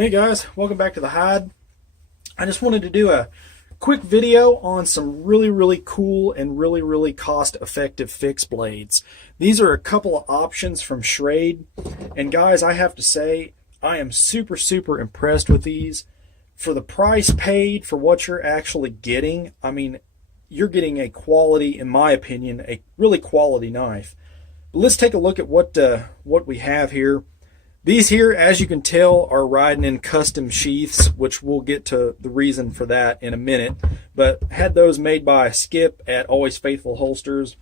Hey guys, welcome back to the Hide. I just wanted to do a quick video on some really cool and really cost effective fixed blades. These are a couple of options from Schrade, and guys, I have to say I am super impressed with these. For the price paid for what you're actually getting, I mean, you're getting a quality, in my opinion, a really quality knife. But let's take a look at what we have here. These here, as you can tell, are riding in custom sheaths, which we'll get to the reason for that in a minute. But had those made by Skip at Always Faithful Holsters.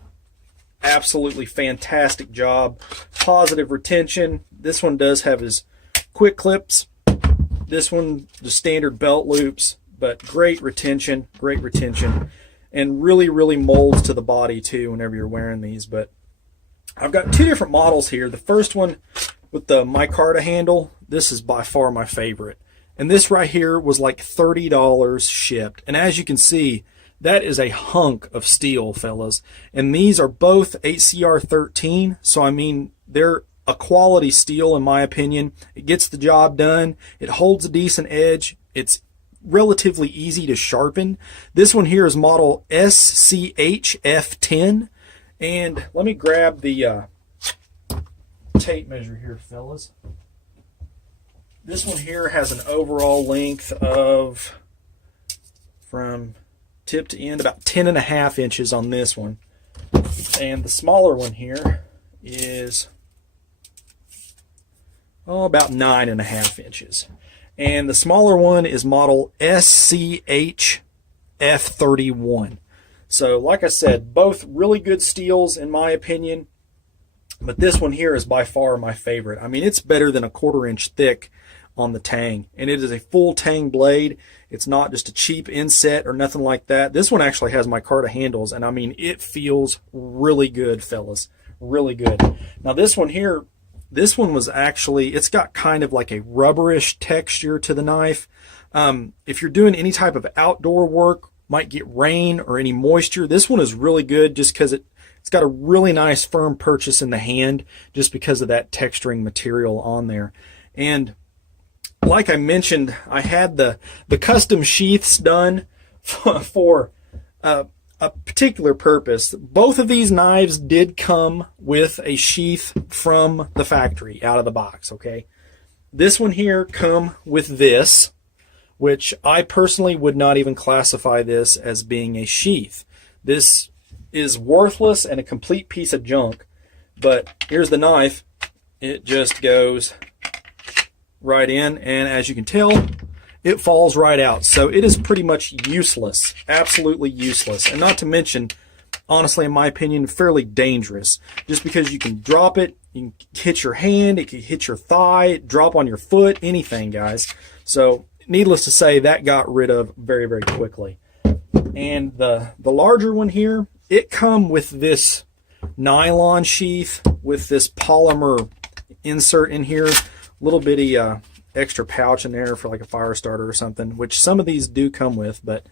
Absolutely fantastic job. Positive retention. This one does have his quick clips. This one, the standard belt loops, but great retention, and really molds to the body too whenever you're wearing these. But I've got two different models here. The first one with the micarta handle, this is by far my favorite. And this right here was like $30 shipped. And as you can see, that is a hunk of steel, fellas. And these are both HCR 13, so I mean, they're a quality steel in my opinion. It gets the job done. It holds a decent edge. It's relatively easy to sharpen. This one here is model SCHF10. And let me grab the tape measure here, fellas. This one here has an overall length of, from tip to end, about 10.5 inches on this one. And the smaller one here is about 9.5 inches. And the smaller one is model SCHF31. So like I said, both really good steels in my opinion. But this one here is by far my favorite. I mean, it's better than a 1/4 inch thick on the tang. And it is a full tang blade. It's not just a cheap inset or nothing like that. This one actually has micarta handles. And I mean, it feels really good, fellas. Really good. Now this one here, this one was actually, it's got kind of like a rubberish texture to the knife. If you're doing any type of outdoor work, might get rain or any moisture, this one is really good just because it's got a really nice firm purchase in the hand just because of that texturing material on there. And like I mentioned, I had the custom sheaths done for a particular purpose. Both of these knives did come with a sheath from the factory out of the box, okay? This one here come with this, which I personally would not even classify this as being a sheath. This is worthless and a complete piece of junk. But here's the knife. It just goes right in, and as you can tell, it falls right out. So it is pretty much useless, absolutely useless. And not to mention, honestly, in my opinion, fairly dangerous. Just because you can drop it, you can hit your hand, it can hit your thigh, drop on your foot, anything, guys. So needless to say, that got rid of very quickly. And the larger one here, it come with this nylon sheath with this polymer insert in here, little bitty extra pouch in there for like a fire starter or something, which some of these do come with. But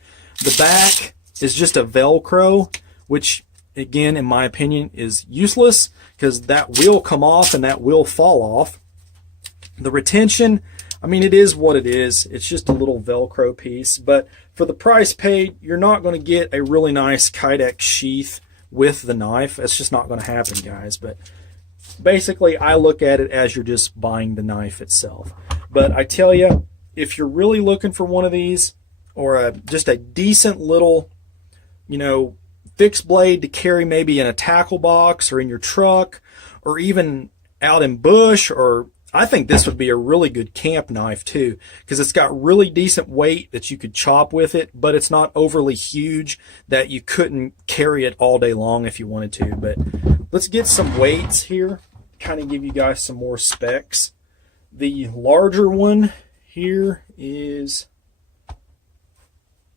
the back is just a Velcro, which again, in my opinion, is useless because that will come off and that will fall off. The retention, I mean, it is what it is. It's just a little Velcro piece. But for the price paid, you're not going to get a really nice Kydex sheath with the knife. That's just not going to happen, guys. But basically, I look at it as you're just buying the knife itself. But I tell you, if you're really looking for one of these, or just a decent little, you know, fixed blade to carry maybe in a tackle box or in your truck, or even out in bush, or I think this would be a really good camp knife too, because it's got really decent weight that you could chop with it, but it's not overly huge that you couldn't carry it all day long if you wanted to. But let's get some weights here, kind of give you guys some more specs. The larger one here is,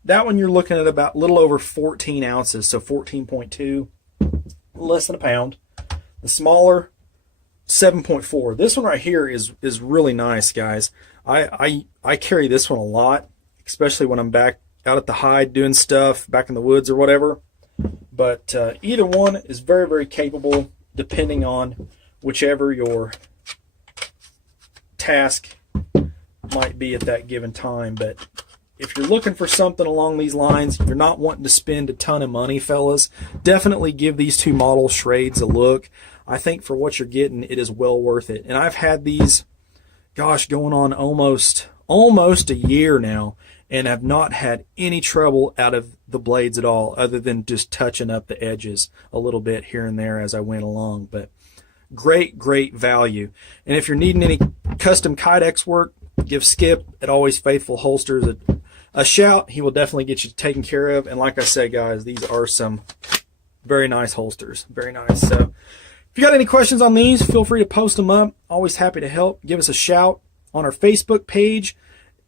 that one you're looking at about a little over 14 ounces, so 14.2, less than a pound. The smaller, 7.4. This one right here is really nice, guys. I carry this one a lot, especially when I'm back out at the hide doing stuff, back in the woods or whatever. But either one is very capable, depending on whichever your task might be at that given time. But if you're looking for something along these lines, you're not wanting to spend a ton of money, fellas, definitely give these two model Schrades a look. I think for what you're getting, it is well worth it. And I've had these, gosh, going on almost a year now, and have not had any trouble out of the blades at all, other than just touching up the edges a little bit here and there as I went along. But great value. And if you're needing any custom Kydex work, give Skip at Always Faithful Holsters a shout. He will definitely get you taken care of. And like I said, guys, these are some very nice holsters. Very nice. So if you got any questions on these, feel free to post them up. Always happy to help. Give us a shout on our Facebook page.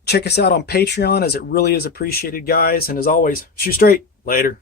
Check us out on Patreon, as it really is appreciated, guys. And as always, shoot straight. Later.